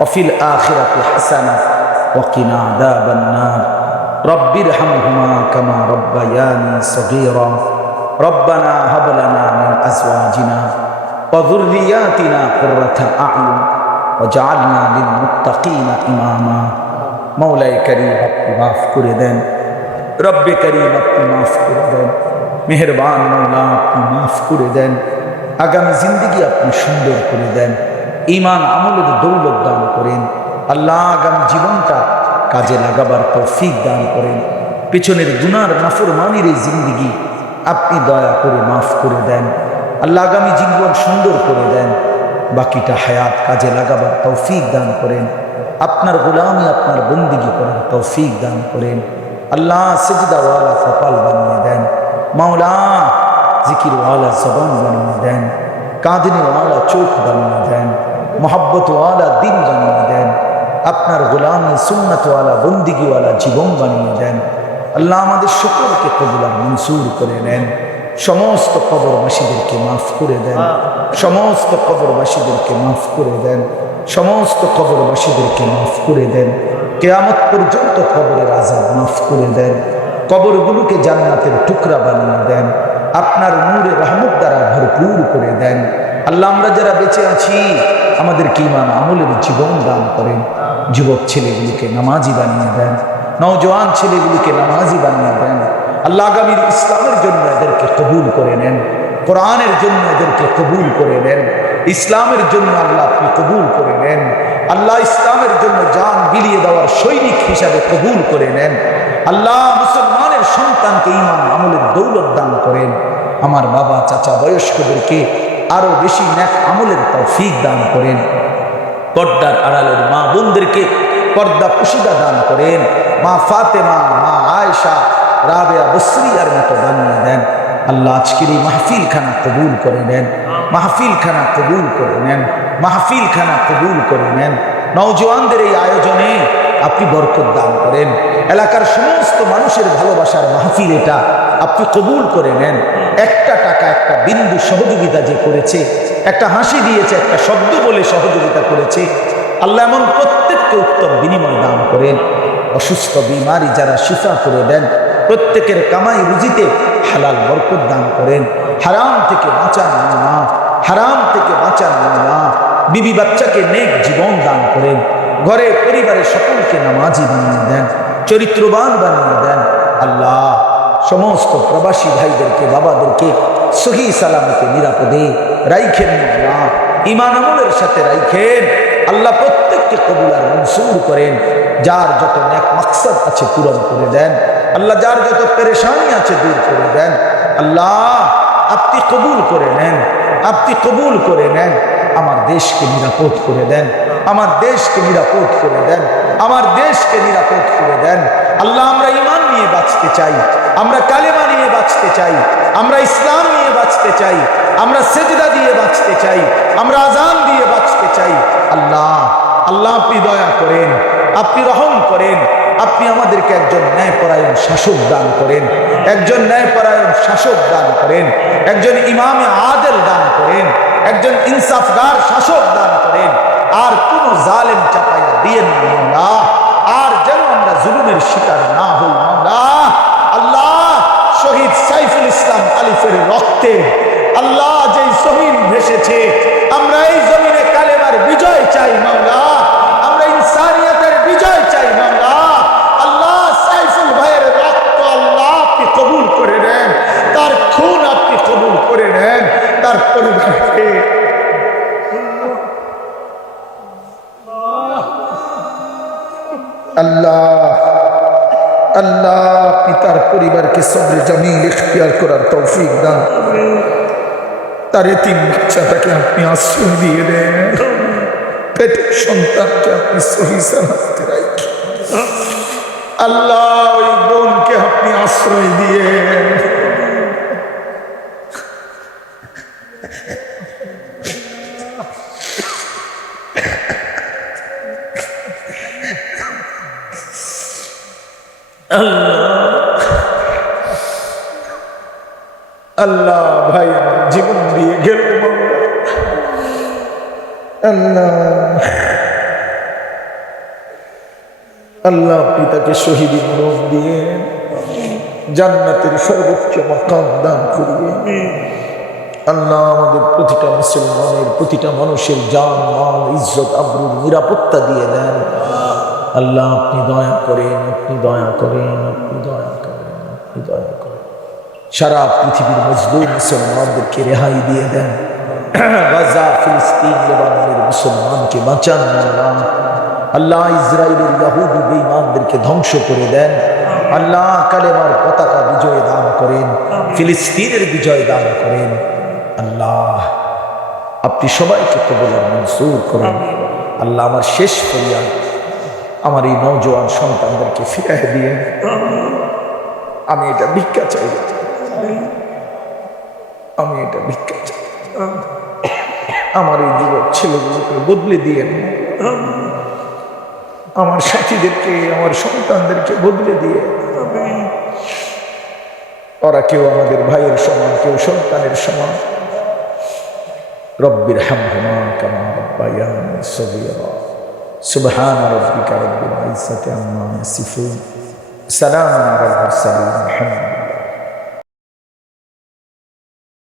وفي الآخرة حسنة وقنا عذاب النار. رب ارحمهما كما ربياني صغيرا. ربنا هب لنا من أزواجنا وذرياتنا قرة أعين وجعلنا للمتقين إماما. مولاي كريم معاف كر دين رب كريم معاف كر دين مهربان مولا معاف كر دين আগামী জিন্দগি আপনি সুন্দর করে দেন ইমান আমলের দৌলত দান করেন। আল্লাহ আগামী জীবনটা কাজে লাগাবার তৌফিক দান করেন। পেছনের গুনার নাফরমানির এই জিন্দগি আপনি দয়া করে মাফ করে দেন। আল্লাহ আগামী জীবন সুন্দর করে দেন। বাকিটা হায়াত কাজে লাগাবার তৌফিক দান করেন। আপনার গোলামি, আপনার বন্দিগি করার তৌফিক দান করেন। আল্লাহ সেজদাওয়ালা কপাল বানিয়ে দেন। মাওলা জিকিরওয়ালা জবান বানিয়ে দেন। কাঁদনিওয়ালা চোখ বানিয়ে দেন। মোহাব্বতওয়ালা দিন বানিয়ে দেন। আপনার গোলামি সুন্নতওয়ালা বন্দিগিওয়ালা জীবন বানিয়ে দেন। আল্লাহ আমাদের সকলকে কবুলার মনসুর করে নেন। সমস্ত কবরবাসীদেরকে মাফ করে দেন। সমস্ত কবরবাসীদেরকে মাফ করে দেন। সমস্ত কবরবাসীদেরকে মাফ করে দেন। কেয়ামত পর্যন্ত কবরের আজাব মাফ করে দেন। কবরগুলোকে জান্নাতের টুকরা বানিয়ে দেন। আপনার নূরে রহমত দ্বারা ভরপুর করে দেন। আল্লাহ আমরা যারা বেঁচে আছি আমাদেরকে ইমান আমলের জীবন দান করেন? যুবক ছেলেগুলিকে নামাজি বানিয়ে দেন। নওজোয়ান ছেলেগুলিকে নামাজি বানিয়ে দেন। আল্লাহ আগামীর ইসলামের জন্য এদেরকে কবুল করে নেন। কোরআনের জন্য এদেরকে কবুল করে নেন। ইসলামের জন্য আল্লাহ আপনি কবুল করে নেন। আল্লাহ ইসলামের জন্য যান বিলিয়ে দেওয়ার সৈনিক হিসাবে কবুল করে নেন। আল্লাহ মুসলমানের সন্তানকে ইমান আমলের দৌলত দান করেন। আমার বাবা, চাচা, বয়স্কদেরকে আরও বেশি ন্যাক আমলের তৌফিক দান করেন। পর্দার আড়ালের মা বোনদেরকে পর্দা পুশিদা দান করেন। মা ফাতেমা, মা আয়েশা, রাবেয়া বসরিয়ার মতো বানিয়ে দেন। আল্লাহ আজকের এই মাহফিল খানা কবুল করে নেন। মাহফিল খানা কবুল করে নেন। মাহফিল খানা কবুল করে নেন। নওজোয়ানদের এই আয়োজনে আপনি বরকত দান করেন। এলাকার সমস্ত মানুষের ভালোবাসার মাহফিল এটা। আপনি কবুল করে নেন। একটা টাকা, একটা বিন্দু সহযোগিতা যে করেছে, একটা হাসি দিয়েছে, একটা শব্দ বলে সহযোগিতা করেছে, আল্লাহ এমন প্রত্যেককে উত্তম বিনিময় দান করেন। অসুস্থ, বিমারি যারা শিফা করে দেন, প্রত্যেকের কামাই রুজিতে হালাল বরকত দান করেন। হারাম থেকে বাঁচান না হারাম থেকে বাঁচান না বিবি বাচ্চাকে নেক জীবন দান করেন। ঘরে, পরিবারের সকলকে নামাজি বানিয়ে দেন, চরিত্রবান বানিয়ে দেন। আল্লাহ সমস্ত প্রবাসী ভাইদেরকে, বাবাদেরকে সহি সালামতে, নিরাপদে রাইখেন ইমান আমলের সাথে রাইখেন। আল্লাহ প্রত্যেককে কবুলার মনসুর করেন। যার যত ন্যাক মাকসাদ আছে পূরণ করে দেন। আল্লাহ যার যত পেরেশানি আছে দূর করে দেন। আল্লাহ আপনি কবুল করে নেন। আপনি কবুল করে নেন। আমার দেশকে নিরাপদ করে দেন। আমার দেশকে নিরাপদ করে দেন। আমার দেশকে নিরাপদ করে দেন। আল্লাহ আমরা ইমান নিয়ে বাঁচতে চাই। আমরা কালেমা নিয়ে বাঁচতে চাই। আমরা ইসলাম নিয়ে বাঁচতে চাই। আমরা সেজদা দিয়ে বাঁচতে চাই। আমরা আজান দিয়ে বাঁচতে চাই। আল্লাহ আল্লাহ আপনি দয়া করেন, আপনি রহম করেন, আপনি আমাদেরকে একজন ন্যায়পরায়ণ শাসক দান করেন, একজন ন্যায়পরায়ণ শাসক দান করেন, একজন ইমামে আদেল দান করেন, একজন ইনসাফদার শাসক দান করেন। আর কোন জালেম চাপাইয়া দিয়েন না আর যেন আমরা জুলুমের শিকার না হই না আল্লাহ শহীদ সাইফুল ইসলাম আলিফের রক্তে আল্লাহ যেই জমিন ভেসেছে, আমরা এই জমিনে কালেমার বিজয় চাই মাওলা, আমরা ইনসানিয়তের বিজয় চাই মাওলা। আল্লাহ সাইফুল ভাইয়ের রক্ত আল্লাহ আপনি কবুল করে নেন, তার খুন আপনি কবুল করে নেন, তার পরিবারকে। আল্লাহ। আল্লাহ পিতার তার পরিবারকে সবরে জামিল ইখতিয়ার করার তৌফিক দান। তার এতিম বাচ্চাটাকে আপনি আশ্রয় দিয়ে দেন। পেটের সন্তানকে আপনি সহি আল্লাহ ওই বোনকে আপনি আশ্রয় দিয়ে আল্লাহ। ভাই, জীবন দিয়ে গেল। আল্লাহ। আল্লাহ আপনি শহীদ মরণ দিয়ে জান্নাতের সর্বোচ্চ মকাম দান করিয়ে আল্লাহ আমাদের প্রতিটা মুসলমানের, প্রতিটা মানুষের জান, মাল, ইজ্জত, আবরুর নিরাপত্তা দিয়ে দেন। আল্লাহ আপনি দয়া করেন, আপনি দয়া করেন, আপনি দয়া করেন, আপনি দয়া করেন। সারা পৃথিবীর মজদুর মুসলমানদেরকে রেহাই দিয়ে দেন। গাজা, ফিলিস্তিন, লেবাননের মুসলমানকে বাঁচান, আল্লাহ। আল্লাহ ইসরায়েলের ইয়াহুদি বেঈমানদেরকে ধ্বংস করে দেন। আল্লাহ কালেমার পতাকা বিজয় দান করেন, ফিলিস্তিনের বিজয় দান করেন। আল্লাহ, আপনি সবাইকে কবল আর মনসুর করুন। আল্লাহ আমার শেষ করিয়া আমার এই নওজোয়ান সন্তানদেরকে ফিরাই দিয়ে আমি এটা ভিক্ষা চাই। আমি এটা ভিক্ষা চাই। আমার এই যুবক ছেলেগুলোকে বদলে দিয়ে আমার সাথীদেরকে, আমার সন্তানদেরকে বদলে দিয়ে ওরা কেউ আমাদের ভাইয়ের সমান, কেউ সন্তানের সমান। রব্বির হামহুমা কামা রব্বায়ানি সগীরা। سبحان ربك رب العزة عما يصفون. سلام على المرسلين. محمد